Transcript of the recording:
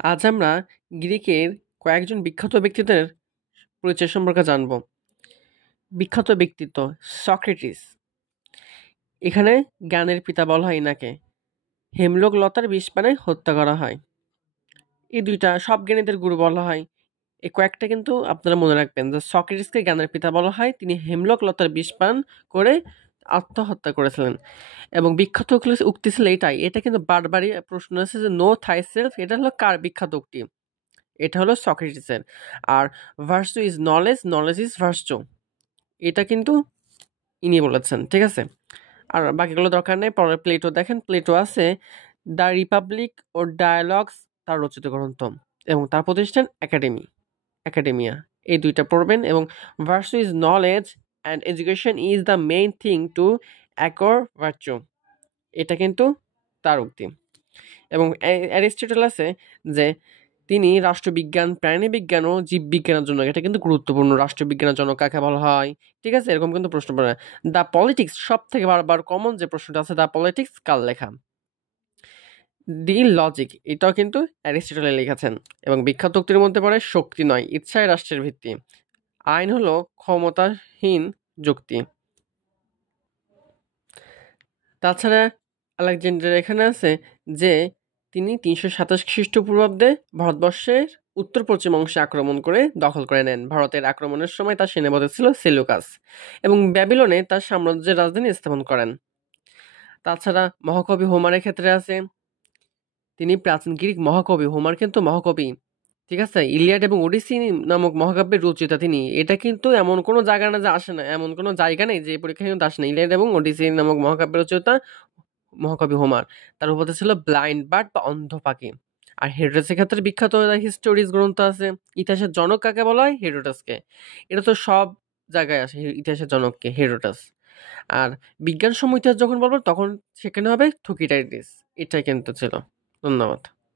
আজ আমরা গ্রিকের কয়েকজন বিখ্যাত ব্যক্তিদের পরিচয় সম্পর্কে জানব। বিখ্যাত ব্যক্তিত্ব সক্রেটিস। এখানে জ্ঞানের পিতা বলা হয় ইনাকে। হেমলোক লতার বিষ পানে হত্যা করা হয়। এই দুইটা সব জ্ঞানীদের গুরু বলা হয়। এই কয়েকটা কিন্তু আপনারা মনে রাখবেন যে সক্রেটিসকে জ্ঞানের পিতা বলা হয়। তিনি হেমলোক লতার বিষ পান করে আত্মহত্যা করেছিলেন। এবং বিখ্যাত উক্তি ছিল এটাই। এটা কিন্তু বারবারই প্রশ্ন আছে যে নো থাই সেলফ, এটা হলো কার বিখ্যাত উক্তি? এটা হলো সক্রেটিসের। আর virtue is knowledge, knowledge is virtue, এটা কিন্তু ইনি বলেছেন। ঠিক আছে, আর বাকিগুলো দরকার নেই। পরে প্লেটো দেখেন, প্লেটো আছে দ্য রিপাবলিক ও ডায়ালগস তার রচিত গ্রন্থ, এবং তার প্রতিষ্ঠান একাডেমিয়া। এই দুইটা পড়বেন। এবং virtue is knowledge and education is the main thing to acquire virtue, এটা কিন্তু তার উক্তি। এবং অ্যারিস্টটল আছে যে তিনি রাষ্ট্রবিজ্ঞান, প্রাণীবিজ্ঞান ও জীববিজ্ঞানের জন্য, এটা কিন্তু গুরুত্বপূর্ণ, রাষ্ট্রবিজ্ঞানের জন্য কাকে বলা হয়। ঠিক আছে, এরকম কিন্তু প্রশ্ন পড়ে। দ্য পলিটিক্স, সব থেকে বারবার কমন যে প্রশ্নটা আছে, দ্য পলিটিক্স কার লেখা? দি লজিক, এটাও কিন্তু অ্যারিস্টটলে লিখেছেন। এবং বিখ্যাত উক্তির মধ্যে পড়ে শক্তি নয়, ইচ্ছাই রাষ্ট্রের ভিত্তি, আইন হলো ক্ষমতাহীন যুক্তি। তাছাড়া আলেকজান্ডার এখানে আছে যে তিনি 327 খ্রিস্টপূর্বাব্দে ভারতবর্ষের উত্তর পশ্চিম অংশে আক্রমণ করে দখল করে নেন। ভারতের আক্রমণের সময় তার সেনাপতি ছিল সেলুকাস, এবং ব্যাবিলনে তার সাম্রাজ্যের রাজধানী স্থাপন করেন। তাছাড়া মহাকবি হোমারের ক্ষেত্রে আছে, তিনি প্রাচীন গ্রিক মহাকবি। হোমার কিন্তু মহাকবি। ঠিক আছে, ইলিয়াড এবং ওডিসি নামক মহাকাব্যের রচয়িতা তিনি। এটা কিন্তু এমন কোনো জায়গা না যে আসে না, এমন কোনো জায়গা নেই যে পরীক্ষা কিন্তু আসে না। ইলিয়াড এবং ওডিসি নামক মহাকাব্যের রচয়িতা মহাকবি হোমার। তার উপাধি ছিল ব্লাইন্ড বার্ড বা অন্ধ পাখি। আর হেরোডোটাসের ক্ষেত্রে বিখ্যাত হিস্টোরিজ গ্রন্থ আছে। ইতিহাসের জনক কাকে বলা হয়? হেরোডোটাসকে। এটা তো সব জায়গায় আসে, ইতিহাসের জনককে হেরোডোটাস। আর বিজ্ঞানসম্মত ইতিহাস যখন বলবো তখন সেখানে হবে থুকিটাইডিস। এটাই কিন্তু ছিল। ধন্যবাদ।